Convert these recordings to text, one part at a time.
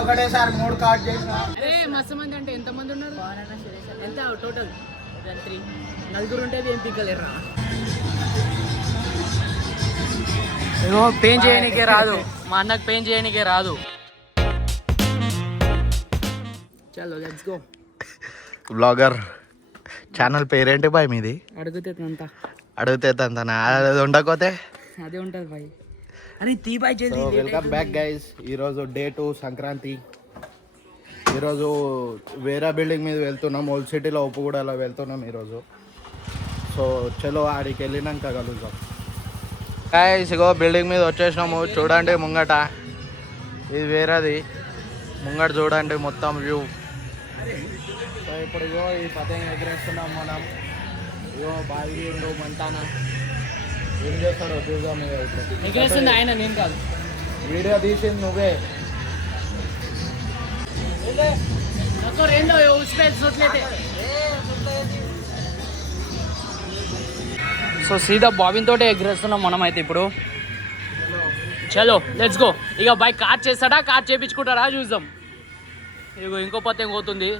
ఒకటేసారి 3 కార్డ్ చేసిన. మస్తు మంది అంటే ఎంత మంది ఉన్నారు? ఎంత టోటల్? 3 నలుగురు ఉంటే ఏం పిక్కలేరా. పెయిన్ చేయనికే రాదు, మా అన్నకు పెయిన్ చేయనికే రాదు. చలో లెట్స్ గో. బ్లాగర్ ఛానల్ పేరేంటి బాయ్ మీది? అడిగితే తంతనా అది ఉండకపోతే అదే ఉంటుంది బాయ్. అని తీ బాయ్ జల్దీ. Welcome back guys. ఈరోజు డే 2 సంక్రాంతి. ఈరోజు వేరే బిల్డింగ్ మీద వెళ్తున్నాం, ఓల్డ్ సిటీలో ఉప్పుగూడలో వెళ్తున్నాం ఈరోజు. సో చలో ఆడికి వెళ్ళినాక కలుద్దాం. గైస్ ఇగో బిల్డింగ్ మీద వచ్చేసినాము, చూడండి ముంగట. ఇది వేరేది, ముంగట చూడండి మొత్తం వ్యూ. సో ఇప్పుడు ఇగో ఈ పతంగ ఎగరేస్తున్నాం మనం. ఇగో బావి మంతాన ఏం చేస్తాడో చూద్దాం. ఎగరేస్తుంది ఆయన, నేను కాదు. వీడియో తీసింది నువ్వే. సో సీదా బాబిన్ తోటే ఎగరేస్తున్నాం మనం అయితే ఇప్పుడు. చలో లెట్స్ గో. ఇక బైక్ కార్ చేస్తాడా, కార్ చేయించుకుంటాడా చూద్దాం. ఇగో ఇంకో పతంగ పోతుంది.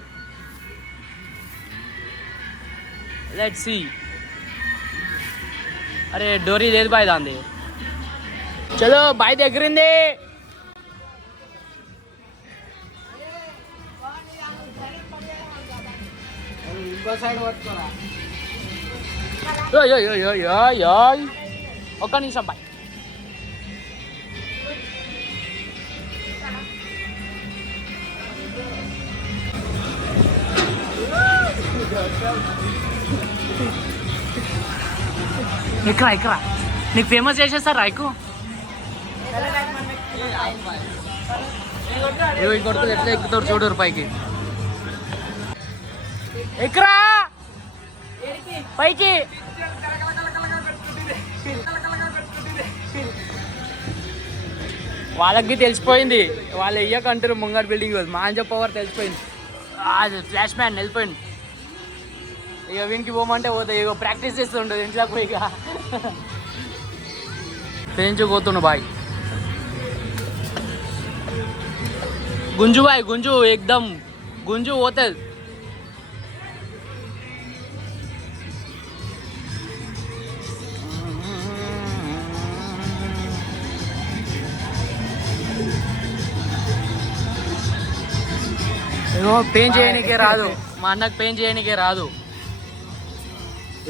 Let's see. అరే డోరీ లేదు బాయ్ దాంది. చలో బాయ్ ఎగిరింది. ఒక్క నిమిషం బాయ్. ఎక్కరా ఎక్కరా, నీకు ఫేమస్ చేసేస్తారు రాయకు. కొడుతుంది ఎట్లా ఎక్కుతాడు చూడరు పైకి. ఎక్కరా పైకి. వాళ్ళకి తెలిసిపోయింది, వాళ్ళు వెయ్యకంటారు ముంగర్ బిల్డింగ్. మాంజ పవర్ తెలిసిపోయింది. అది ఫ్లాష్ మ్యాన్ వెళ్ళిపోయింది. ఇక వీనికి పోమంటే పోతాయి. ఇక ప్రాక్టీస్ చేస్తుండదు ఇంట్లో పోయి. ఇక పెంచుకోతుండు బాయ్. గుంజు బాయ్ గుంజు, ఎక్దమ్ గుంజు పోతుంది. పెయిన్ చేయనికే రాదు, మా అన్నకు పెయిన్ చేయనికే రాదు.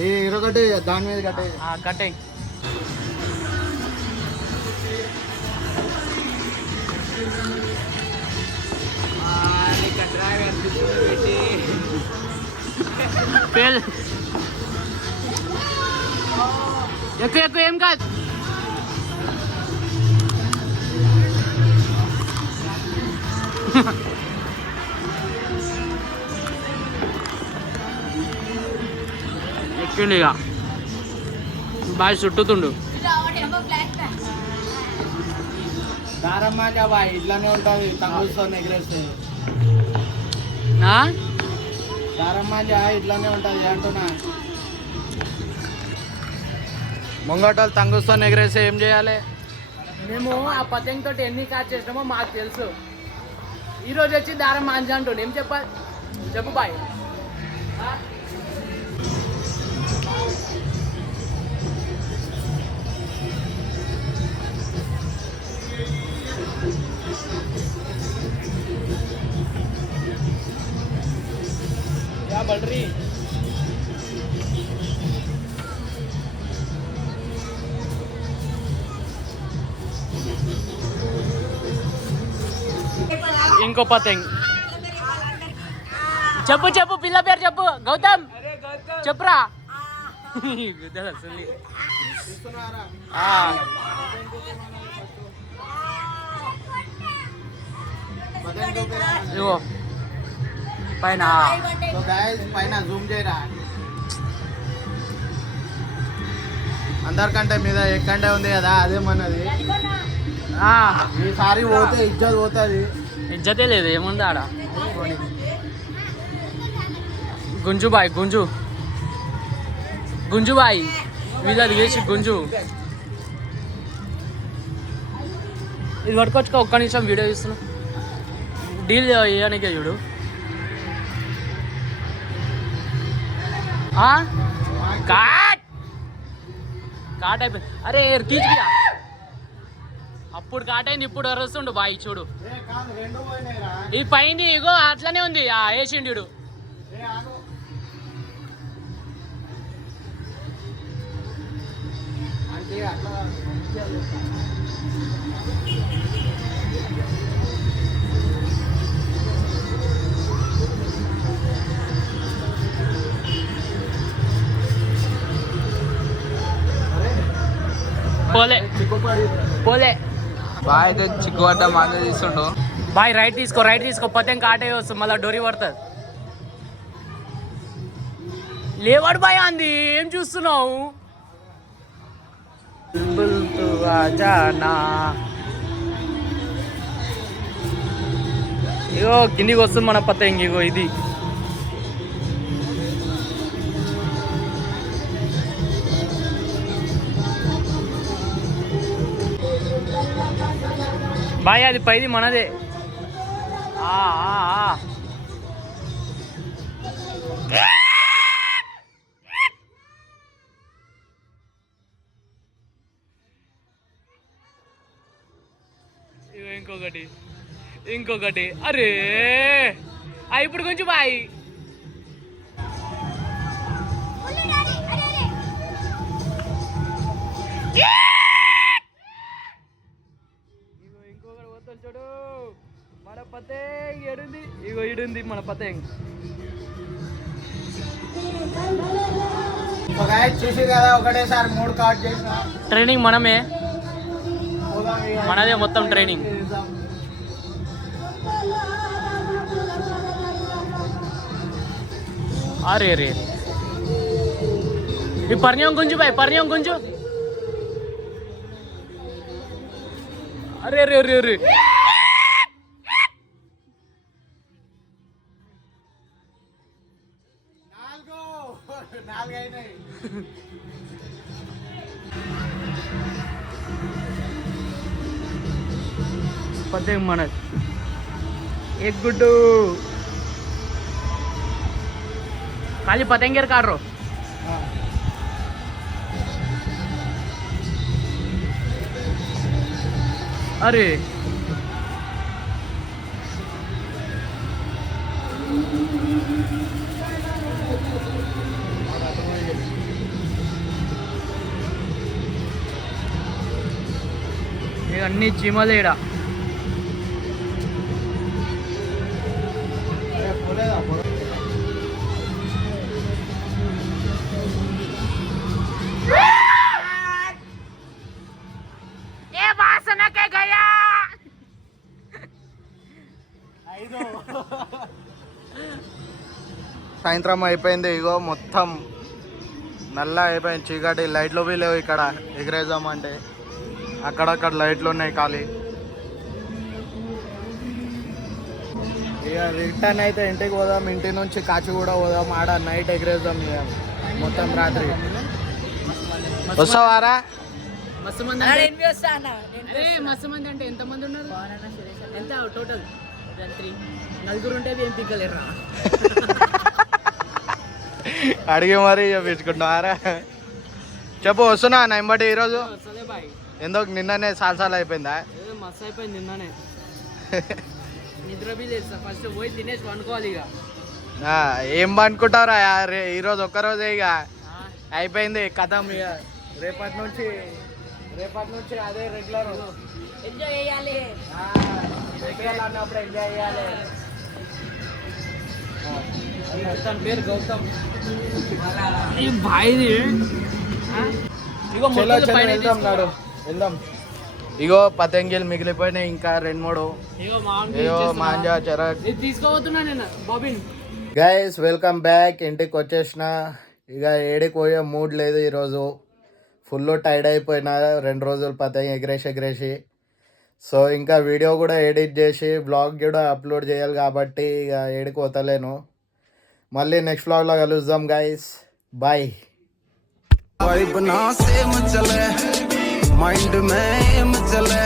ఇరొకటి దాని మీద కట్టే కట్టే. ఎక్కువ ఎక్కువ ఏం కాదు. ఎక్కిండు ఇక బాగా చుట్టుతుండు. దారమ్మా బాయ్ ఇట్లానే ఉంటుంది, తగ్గుస్తుంది ఎగిరేస్తే. దారమ్మా ఇట్లానే ఉంటుంది అంటున్నా. ముంగటలు తంగుస్తాను ఎగిరేస్తే ఏం చేయాలి? మేము ఆ పతంగ తోటి ఎన్ని కాచ్ చేసినామో మాకు తెలుసు. ఈరోజు వచ్చి దారం మాంజ అంటుండే. ఏం చెప్పాలి చెప్పు బాయ్. బల్రీ ఇంకో పతంగ్. చెప్పు చెప్పు, పిల్ల పేరు చెప్పు. గౌతమ్ చెప్పురా. ఇగో పైన పైన జూమ్ చేయరా. అందరికంటే మీద ఎక్కండే ఉంది కదా, అదే మనది. ఈసారి పోతే ఇజ్జత్ పోతుంది. ఇజ్జతే లేదు, ఏముంది ఆడ. గుంజు బాయ్ గుంజు, గుంజు బాయ్ వీళ్ళది వేసి గుంజు. ఇది పట్టుకొచ్చుకో, ఒక్క నిమిషం వీడియో తీస్తున్నా. డీల్ ఇవ్వడానికే చూడు. కాట్ కాట్ అయిపోయింది. అరే తీసిగా అప్పుడు కాట్ అయింది, ఇప్పుడు అరుస్తుండు బాయ్ చూడు. ఈ పైన ఇగో అట్లనే ఉంది వేసిండు. పోలే పోలే బాయ్ అయితే చిక్కు పడ్డ మంది తీసుకుండు. బాయ్ రైట్ తీసుకో పతంగా కాటే వస్తుంది, మళ్ళీ డోరీ పడుతుంది. లేవాడు బాయ్ అంది, ఏం చూస్తున్నావు? ఇగో కిందికి వస్తుంది మన పతంగి. ఇగో ఇది బాయ్, అది పైది మనదే. ఇంకొకటి అరే ఇప్పుడు కొంచెం బాయ్. ఇంకొకటి పోతాడు చూడు, మన పతంగ్ ఏడుంది. ఇగో ఇడుంది మన పతంగ్. చూసి కదా ఒకటేసారి 3 కార్డ్ చేసిన. ట్రైనింగ్ మనమే, మనదే మొత్తం ట్రైనింగ్. అరే రే ఈ పరిణయం గుంజు బాయ్, పరిణయం గుంజు. అరే రే రే రే పతంగ్ మనది. ఎగ్గుడ్డు खाली पतंगेर काट रो. अरे ये अन्नी चीमलेड़ा సాయంత్రం అయిపోయింది. ఇగో మొత్తం నల్ల అయిపోయింది, చీకటి. లైట్లు బి లేవు ఇక్కడ ఎగరేద్దామంటే. అక్కడక్కడ లైట్లు ఉన్నాయి ఖాళీ. ఇక రిటర్న్ అయితే ఇంటికి పోదాం, ఇంటి నుంచి కాచిగూడ పోదాం. ఆడ నైట్ ఎగరేద్దాం ఇక మొత్తం రాత్రి. వస్తావారా? మస్తు మంది అంటే ఎంత మంది ఉన్నారు? ఎంత టోటల్? 4 ఉంటే ఏం పిక్కలేరా? అడిగి మరీ చెప్పించుకుంటున్నారా? చెప్పు, వస్తున్నా నెంబటి ఈరోజు. ఎందుకు నిన్ననే సాల్సాలు అయిపోయిందా? మస్తు అయిపోయింది నిన్ననే. నిద్ర బి లేదు, ఫస్ట్ పోయి తినేసి వండుకోవాలి. ఇక ఏం అనుకుంటారా ఈరోజు ఒక్కరోజే ఇక అయిపోయింది కథం. ఇక రేపటి నుంచి అదే రెగ్యులర్. ఎంజాయ్ చేయాలి, అన్నప్పుడు ఎంజాయ్ చేయాలి. తన పేరు గౌతమ్. ఈ బాయ్ది వెళ్దాం. ఇగో పతంగిలు మిగిలిపోయినాయి ఇంకా 2-3. ఇగో మాంజా చెరక్ తీసుకోబోతున్నా నేను బాబిన్. Guys welcome back. ఇంటికి వచ్చేసిన. ఇక ఏడికి పోయే మూడ్ లేదు ఈరోజు. ఫుల్ టైర్డ్ అయిపోయినా 2 రోజులు పతంగి ఎగరేసి. సో ఇంకా వీడియో కూడా ఎడిట్ చేసి బ్లాగ్ కూడా అప్లోడ్ చేయాలి కాబట్టి ఇక ఏడికి పోతలేను. మళ్ళీ నెక్స్ట్ బ్లాగ్లో కలుద్దాం గైస్. బాయ్. वाइब ना सेम चले माइंड में एम चले